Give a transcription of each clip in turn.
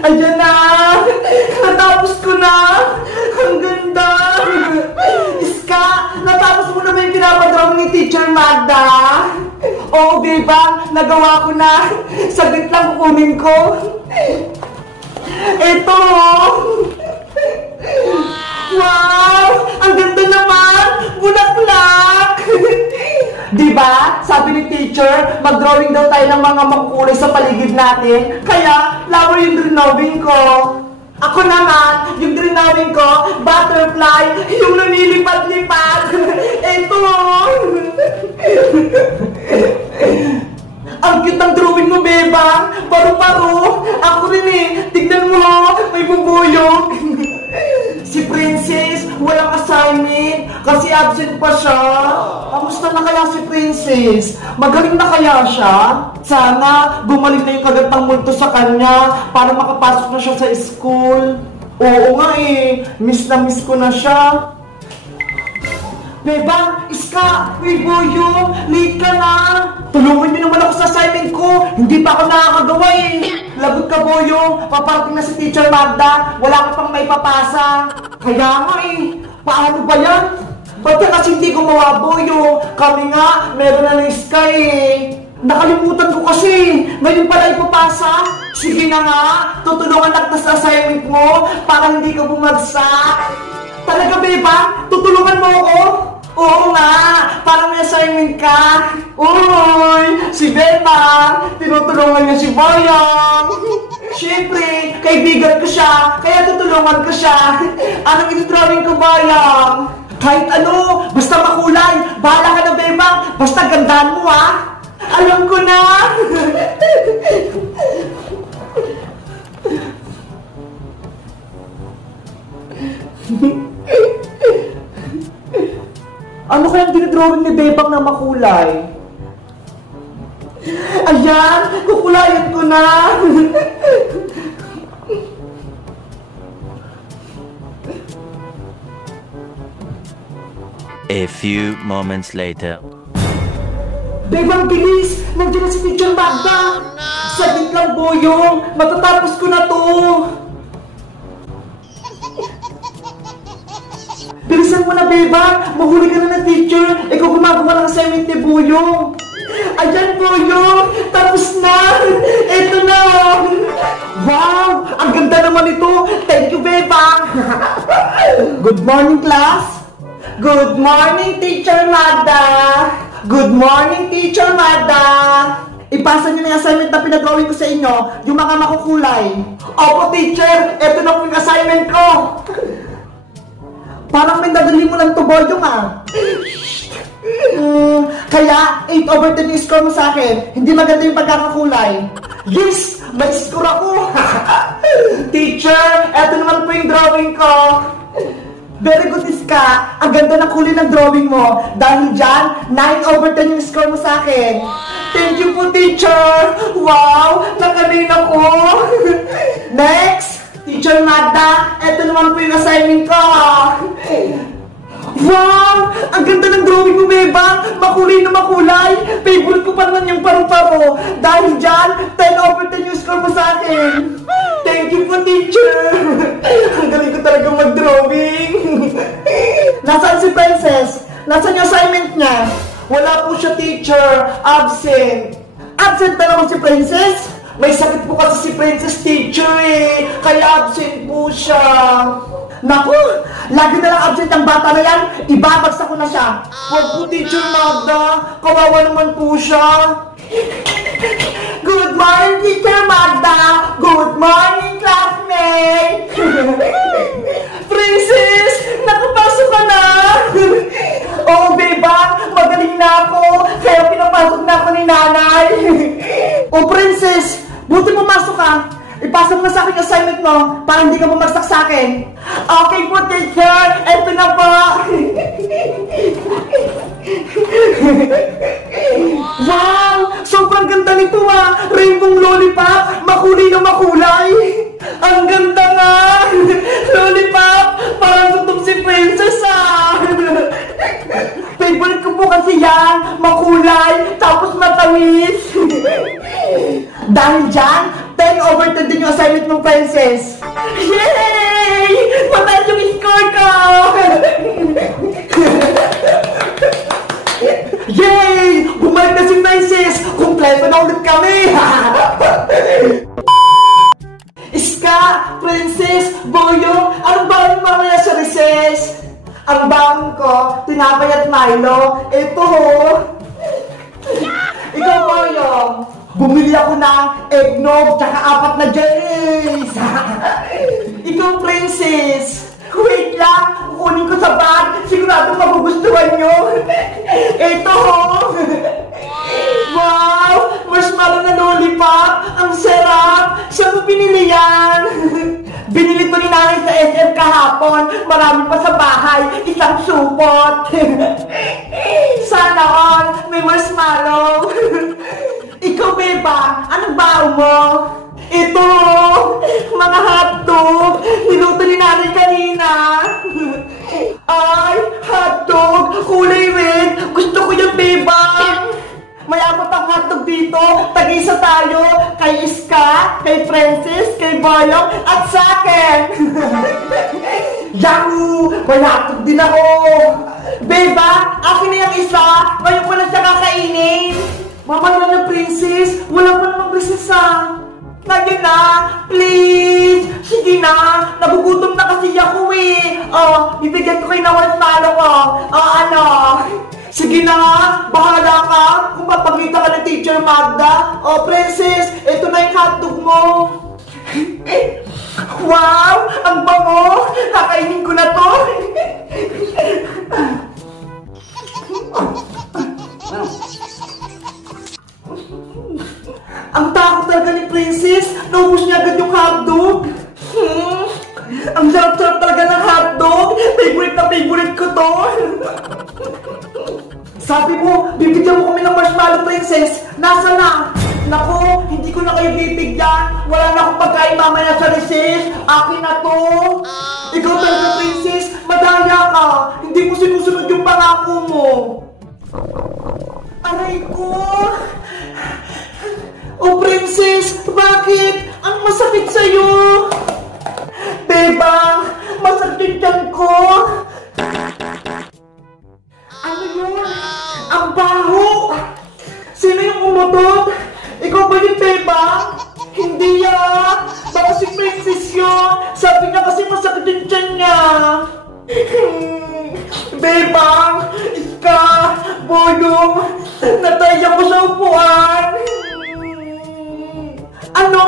Ayan na! Natapos ko na! Ang ganda! Iska, natapos mo na ba yung pinapadrawing ni Teacher Magda? Oo, Bebang, nagawa ko na. Saglit lang kukunin ko. Ito! Wow! Ang ganda naman! Bulaklak! Diba? Sabi ni teacher, mag-drawing daw tayo ng mga makukulay sa paligid natin. Kaya, flower yung drawing ko. Ako naman, yung drawing ko, butterfly, yung nanilipat-lipat. Ito! Ang cute ng drawing mo, Beba! Paru-paro! Ako rin eh! Tignan mo! May bubuyog! Si Princess, walang assignment kasi absent pa siya. Kamusta na kaya si Princess? Magaling na kaya siya? Sana bumalik na yung kagandang multo sa kanya para makapasok na siya sa school. Oo nga eh, miss na miss ko na siya. Bebang, Iska, may boyo, late ka na. Tulungan niyo naman ako sa assignment ko. Hindi pa ako nakakagawa eh. Lagot ka, Boyo. Paparating na si Teacher Magda. Wala ka pang may papasa. Kaya nga eh. Paano ba yan? Ba't ka kasi hindi gumawa, Boyo? Kami nga, meron na ng Iska eh. Nakalimutan ko kasi. Ngayon pala ipapasa. Sige na nga, tutulungan kita sa assignment mo para hindi ka bumagsak. Talaga, Beba? Tutulungan mo ako? Oo nga, para may assignment ka. Uy, si Beba, tinutulungan niya si Boyong. Siyempre, kaibigan ko siya, kaya tutulungan ko siya. Anong ito-drawing ko, Boyong? Kahit ano, basta makulay. Bahala ka na, Beba, basta gandaan mo, ha? Alam ko na. Ano kayang dinidrawing ni Bebang na makulay? Ayan! Kukulayan ko na! A few moments later. Bebang, bilis! Nandiyan na si Teacher Magda! Saglit lang, Boyong! Matatapos ko na to! Bilisan mo na, Beba! Mahuli ka na ng teacher! Ikaw gumagawa ng assignment ni Boyong! Ayan, Boyong! Tapos na! Eto na! Wow! Ang ganda naman ito! Thank you, Beba! Good morning, class! Good morning, Teacher Magda! Good morning, Teacher Magda! Ipasa niyo na yung assignment na pinagawin ko sa inyo, yung mga makukulay. Opo, teacher! Eto na po yung assignment ko! Parang may nadali mo lang to, Boyong, ah. Kaya, 8/10 yung score mo sa akin. Hindi maganda yung pagkakakulay. Yes! May score ako! Teacher, eto naman po yung drawing ko. Very good, Iska. Ang ganda ng kulay ng drawing mo. Dahil dyan, 9/10 yung score mo sa akin. Thank you po, teacher! Wow! Nagaling ako! Next! Teacher Magda, eto naman po yung assignment ko. Wow! Ang ganda ng drawing mo, Beba! Makulay na makulay! Favorite ko pa naman yung paru-paro. Dahil dyan, 10/10 yung score mo sa akin. Thank you po, teacher! Ang galing ko talaga mag-drawing. Nasaan si Princess? Nasaan yung assignment niya? Wala po siya, teacher. Absent. Absent na naman si Princess? May sakit po kasi si Princess, teacher eh. Kaya absent po siya. Naku, lagi na lang absent ang bata na yan. Ibabagsak ko na siya. Huwag po, Teacher Magda. Kawawa naman po siya. Good morning, Teacher Magda. Good morning, classmate. Princess, nakapasok ka na. Oo, Beba, magaling na ako. Kaya pinapasok na ako ni nanay. Oh, Princess, buti pumasok ka. Ipasa mo na sa akin assignment mo para hindi ka bumagsak sa akin. Okay po, teacher. Eto na po. Wow! Sobrang ganda nito ah. Rainbow lollipop. Makulay na makulay. Ang ganda nga. Lollipop. Parang gutom si Princess ah. Favorite ko po kasi yan. Makulay. Tapos matamis. Dahil dyan, 10 maging overtime din yung assignment mo, Princess. Yay! Mataas yung score ko! Yay! Bumalik na si Princess! Kumpleto na ulit kami! Iska, Princess, Boyong, anong baon mamaya sa recess? Ang baon ko, tinapay at Milo. Ito ho. Ikaw, Boyong, bumili ako ng eggnog tsaka 4 na jellies. Ikaw, Princess, wait lang, kukunin ko sa bag. Sigurado magugustuhan nyo. Ito ho. Wow! Marshmallow na lollipop! Ang sarap! Saan mo binili yan? Binili ko ni nanay sa SM kahapon. Marami pa sa bahay. Isang supot. Sana all may marshmallow. Ikaw, Beba, anong bao mo? Ito! Mga hotdog! Niluto ni nanay kanina. Ay, hotdog! Kulay red! Gusto ko yung Beba! May 4 ang hotdog dito, tag-isa tayo, kay Iska, kay Princess, kay Boyong, at sa akin! Yahoo! May hotdog din ako! Beba, akin na yung isa, ngayon ko lang siya kakainin! Mamaya na, Princess, wala pa namang Princess Ngayon na, please! Sige na, nagugutom na kasi ako eh! Oh, bibigyan ko kayo ng marshmallow ko! Oh, ano? Sige na nga, bahala ka kung papagkita ka ng Teacher Magda. Oh, Princess, ito na yung hotdog mo. Wow, ang bango. Kakainin ko na to. Ang takot talaga ni Princess. Naubos niya agad yung hotdog. Ang sarap-sarap talaga ng hotdog. Favorite na favorite ko to. Sabi mo, bibigyan mo kami ng marshmallow, Princess. Nasa na? Naku, hindi ko na kayo bibigyan. Wala na akong pagkain mamaya sa recess. Akin na to. Ikaw talaga, Princess. Madaya ka. Hindi mo sinusunod yung pangako mo. Aray ko. Oh, Princess, bakit? Ang masakit sa'yo. Beba, masakit yan ko. Ano yun? Ang baho! Sino yung umutot? Ikaw ba yung Beba? Hindi ah! Baka si Princess yun! Sabi niya kasi masakit yung tiyan niya! Beba! Iska! Boyong! Nataya ko sa upuan! Ano?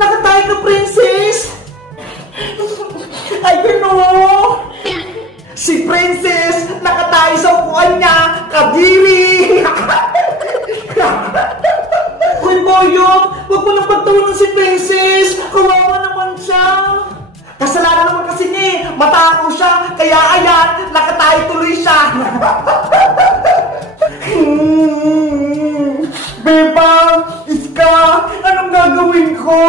Nakatay ka, Princess? Ayun o! Si Princess, nakatayo sa upuan niya, kadiri! Uy, Boyong, huwag mo nang pagtawanan si Princess! Kawawa naman siya! Kasalanan naman kasi niya eh, matakaw siya, kaya ayan, nakatayo tuloy siya! Beba! Iska! Anong gagawin ko?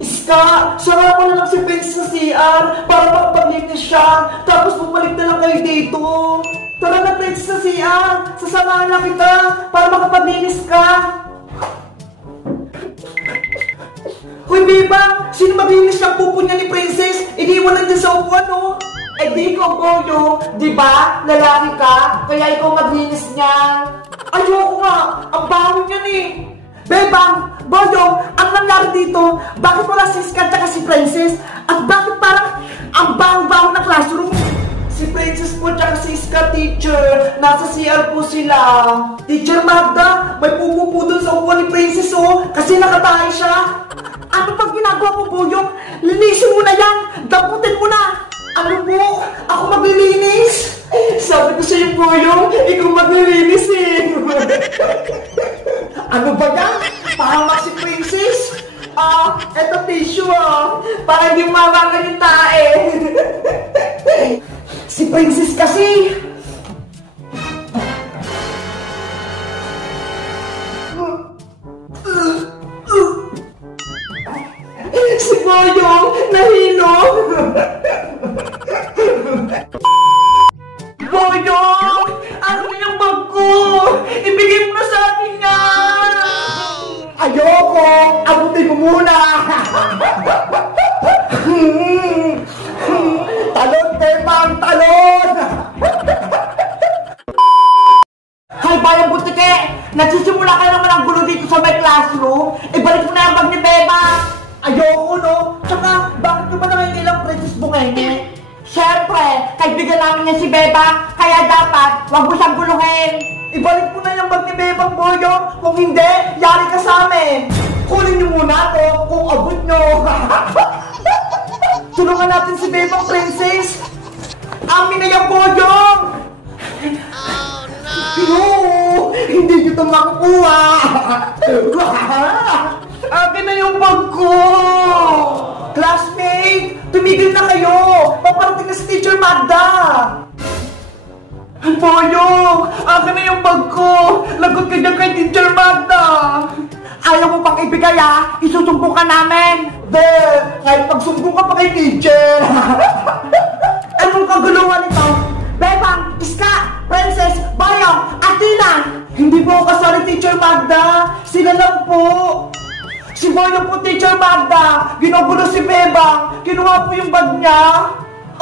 Iska, sara ko na lang si Princess sa CR para makapaglinis siya. Tapos bumalik na lang kayo dito. Tara na, Princess, sa CR. Sasamahan na kita para makapaglinis ka. Hoy, Beba, sino maglinis ng pupo niya ni Princess? Iniwan lang dyan sa upuan, no? Eh di ikaw, Boyo. Diba? Lalaki ka, kaya ikaw maglinis niya. Ayoko nga, ang baho niyan eh. Bebang, Boyong, ang nangyari dito, bakit wala si Iska at si Princess? At bakit parang ang baho-baho na classroom? Si Princess po at si Iska, teacher, nasa CR po sila. Teacher Magda, may pupo po dun sa upuan ni Princess oh, kasi nakatayo siya. Ano pag ginagawa mo, Boyong? Linisin mo na yan, damputin mo na. Ano po? Ako maglilinis? Sabi ko sa'yo, Boyong, ikaw maglilinis eh. Ano ba yan? Pahamak si Princess? Eto tissue para hindi mawakan yung tae. Si Princess kasi. Si Boyong, nahilo. Boyong, ano yung bag ko? Ibigay mo na sa akin yan. Ayoko! ko, abutin mo muna. Talon, Bebang, talon! Hay, Bayang Butike! Nagsisimula ka naman ang gulo dito sa may classroom. Ibalik mo na ang bag ni Bebang. Ayoko, no? Tsaka, bakit nyo ba naman ilang Princess Bungenge? Siyempre, kaibigan namin niya si Bebang, kaya dapat, wag mo siyang guluhin. Ibalik mo na yung bag ni Bebang, Boyong. Kung hindi, yari ka sa amin. Kunin niyo muna to kung abot nyo. Tulungan natin si Bebang, Princess. Amin na yung Boyong. No! Hindi nyo ito makukuha. Akin na yung bag ko. Classmate, tumigil na kayo. Paparating na si Teacher Magda. Ang Boyong, akin na yung bag ko. Lagot ka dyan kay Teacher Magda. Ayaw mo pang ibigay ha? Isusumbo ka namin. Kahit pagsumbo ka pa kay teacher. Anong kaguluhan ito? Bebang, Iska, Princess, Bayong, Athena. Hindi po ako kasali, Teacher Magda. Sila lang po. Si Boyong po, Teacher Magda. Ginugulo si Bebang. Kinuha po yung bag niya.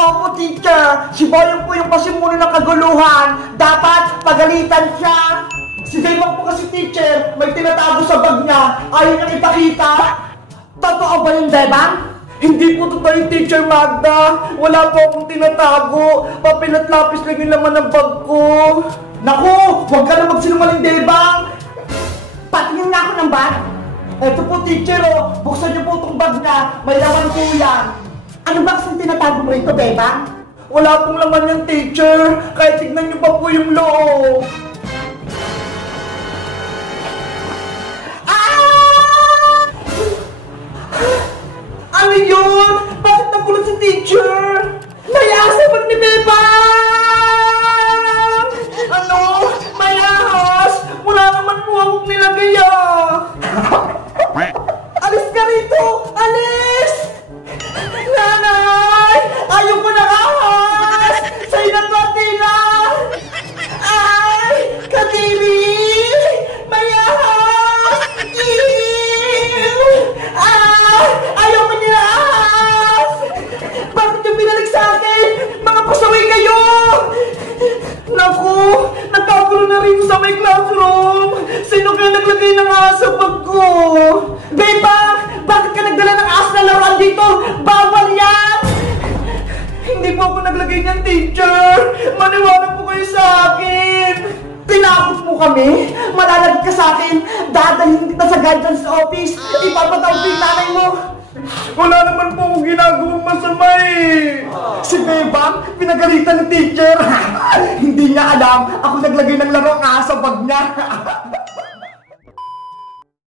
Opo, teacher. Si Boyong po yung pasimuno ng kaguluhan. Dapat pagalitan siya. Si Bebang po kasi, teacher, may tinatago sa bag niya. Ayaw niyang ipakita. Totoo ba yung Bebang? Hindi po totoo yung Teacher Magda. Wala po akong tinatago. Papel at lapis lang yung laman ng bag ko. Naku, huwag ka na magsinungaling, Bebang. Patingin nga ako ng bag. Eto po, teacher, oh. Buksan niyo po itong bag niya. May laman po yan. Ano ba kasing tinatago mo ito, Bebang? Wala pong laman yung teacher. Kahit tignan niyo pa po yung loob. Ano yun? Bakit nagulat si teacher? May asa pag ni Bebang! Ano? May ahas? Wala naman po akong nilagay ah! Alis ka rito! Alis! Nanay! Ayaw ko ng ahas! Sa'yo na to, Athena! Ay! Kadiri! May ahas! Ew! Ah! Ayaw ko niya ahas! Bakit yung binalik sa akin? Mga pasaway kayo! Naku! Nagkagulo na rin sa may classroom! Sino kaya naglagay ng ahas sa bag ko? Bebang! Bakit ka nagdala ng ahas na laruan dito? Bawal yan! Hindi po ako naglagay niyan, teacher! Maniwala po kayo sa akin! Tinakot mo kami? Malalag ka sa akin! Dadalhin kita sa guidance office! Ipapatawag ko yung nanay mo! Wala naman po akong ginagawang masama eh! Si Bebang, pinagalitan ng teacher! Hindi niya alam, ako naglagay ng laro ang ahas sa bag niya!